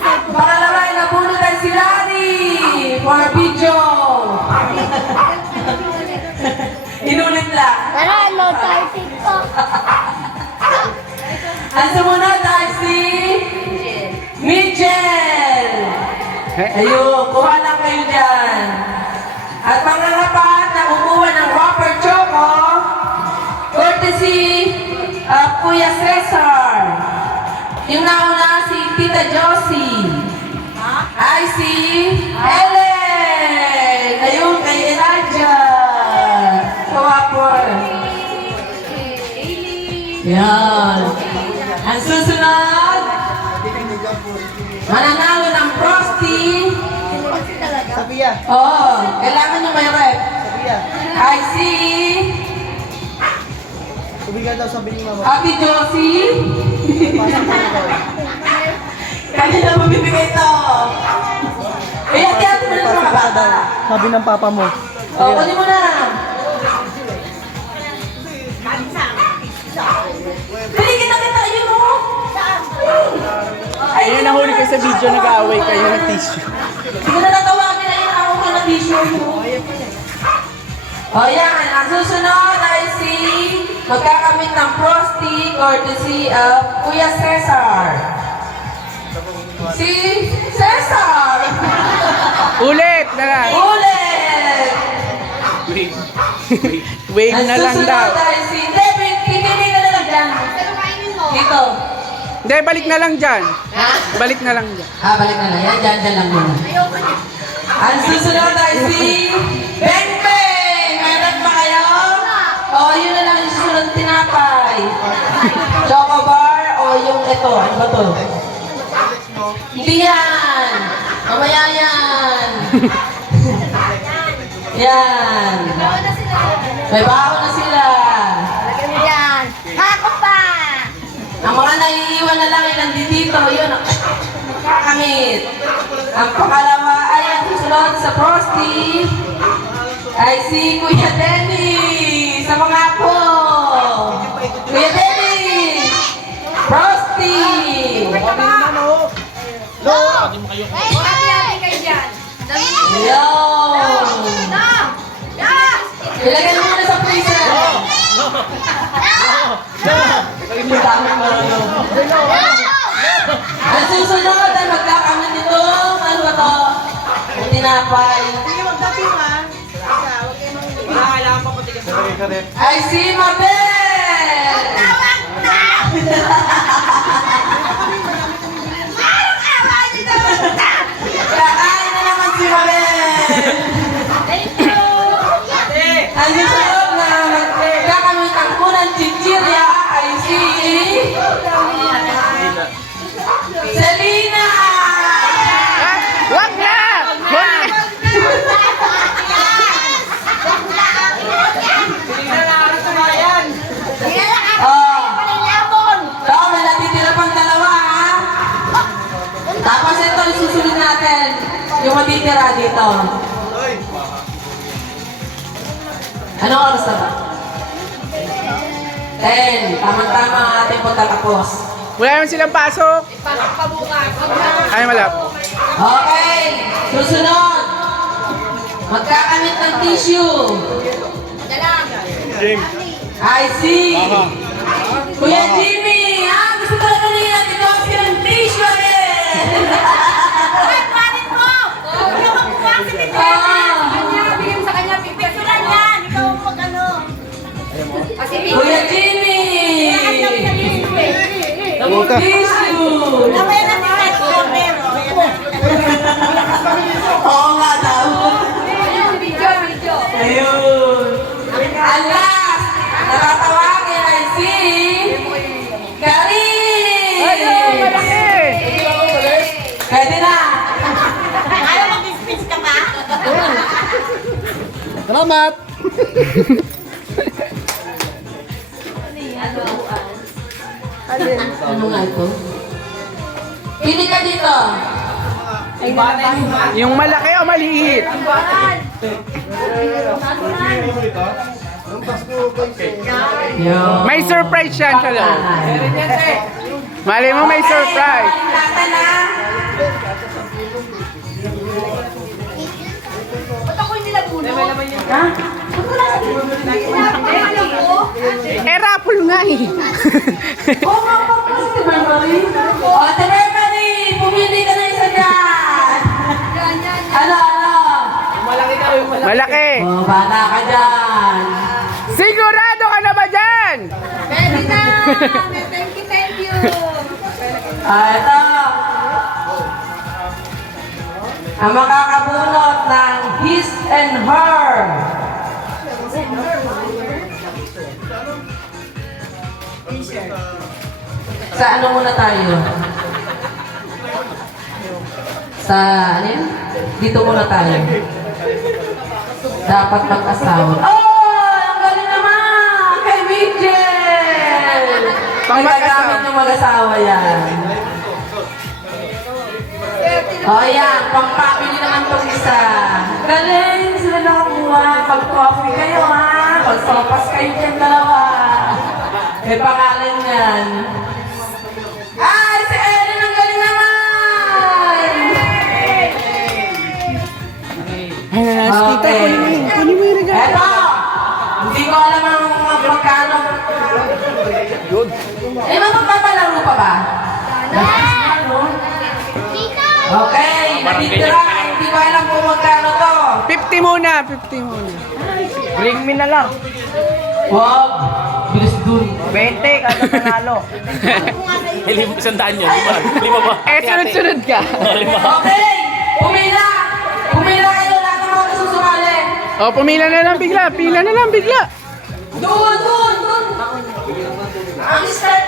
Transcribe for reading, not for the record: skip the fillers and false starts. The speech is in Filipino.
Pangalawa ay nabunutan si Lani for video. Inulit lang. Tara, no, tayo TikTok. Ang sumunod ay si Mitchell. Ayun, kuha lang kayo dyan. At pangangapat na kumuha ng Whopper Choco, courtesy of Kuya Cesar. Yung nauna si Tita Josie. Ay si Ellen. Ayun, kay Elijah. Sa Whopper. Yan. Ang susunod, mananalo ng Frosty. Sabiya. Oh, kailangan nyo may rep. Sabiya. I see Tubigan daw sabi ni mama. Ate Josie. Pasok na ito. Kanina mabibigay ito. Eh, ate mo na sa mga bata. Sabi ng papa mo. Oh, kunin mo na. Dali, kita, yun mo. Ay, Ayun, nahuli kayo sa video, nag-aaway kayo ng tissue. sige na natawagin na yun ako ka na tissue mo. O yan, ang susunod ay si magkakamit ng Frosty courtesy of Kuya Cesar. Si Cesar! Ulit na lang. Ulit! Wave Ang na lang daw. susunod ay si David, pipili ka na lang dyan. Dito. Hindi, balik na lang dyan. Ha? Balik na lang dyan. Ah, balik na lang. Yan, dyan lang muna. Ang susunod ay si Beng Beng! Meron pa kayo? O, yun na lang yung susunod tinapay. Choco bar o yung ito. Ano ba to? Hindi yan! Mamaya yan! Yan! May baho na sila! Yan. Ako pa. Ang mga naiiwan na lang ay nandito. Yun, kakamit. Ang pangalawa ay ang susunod sa Frosty ay si Kuya Denny sa mga apo. Kuya Denny! Frosty! Yun! Ilagay mo muna sa freezer. Ang susunod ay magkakamit nito. Ano ba to? Ang tinapay. Ay si Mabel! Kakain na naman si Mabel! Ang susunod na magkakamit ang unang chichirya ay si Selena! Wag na! Huli! Oh, so, may natitira pang dalawa, ha? Tapos ito yung susunod natin. Yung matitira dito. Anong oras na ba? 10. Tama-tama ang ating pagtatapos. Wala naman silang pasok. Ay, wala. Okay. Susunod. Magkakamit ng tissue. I see. Kuya Jimmy, ha? Gusto talaga niya ito ang tissue again. Kuya Jimmy! Ang tissue! Oo nga daw. Ayun. Ang last, natatawagin ay si Karin! Ay, malaki! Pwede na. Salamat! Ano nga ito? Pili ka dito. Yung malaki o maliit? Yo. May surprise yan sa loob. Mali mo may surprise. Lata na. Ha? Eh, rapol nga eh. Oo nga po, si Marie. O, Ate Beverly, pumili ka na isa dyan. Ano? Malaki. O, bala ka dyan. Sigurado ka na ba dyan? Ready na! Thank you! Ito. Ang makakabunot ng his and her. Sa ano muna tayo? Sa ano yun? Dito muna tayo. Dapat mag-asawa. Oh! Ang galing naman! Kay Mitchell! Pang-magagamit ng mag-asawa yan. Oh, yan. Pang-family naman itong isa. Galing! Sila nakakuha. Pag-coffee kayo, ha? Pag-sopas kayo dyan dalawa. May pangalan yan. Ay! Si Ellen! Ang galing naman! Okay. Kunin mo yung regalo. Eto! Hindi ko alam ang magkano. Yun. Eh, magpapalaro pa ba? Okay, natitira. Hindi ko alam kung magkano to. 50 muna, 50 muna. Bring me na lang. Wag! Bilis dun. 20, kada panalo. Sandaan yun, lima ba? Eh, sunod-sunod ka. Okay! Pumila! Pumila kayo lahat ng mga susumali. O, pumila na lang bigla. Pila na lang bigla. Doon! Ang style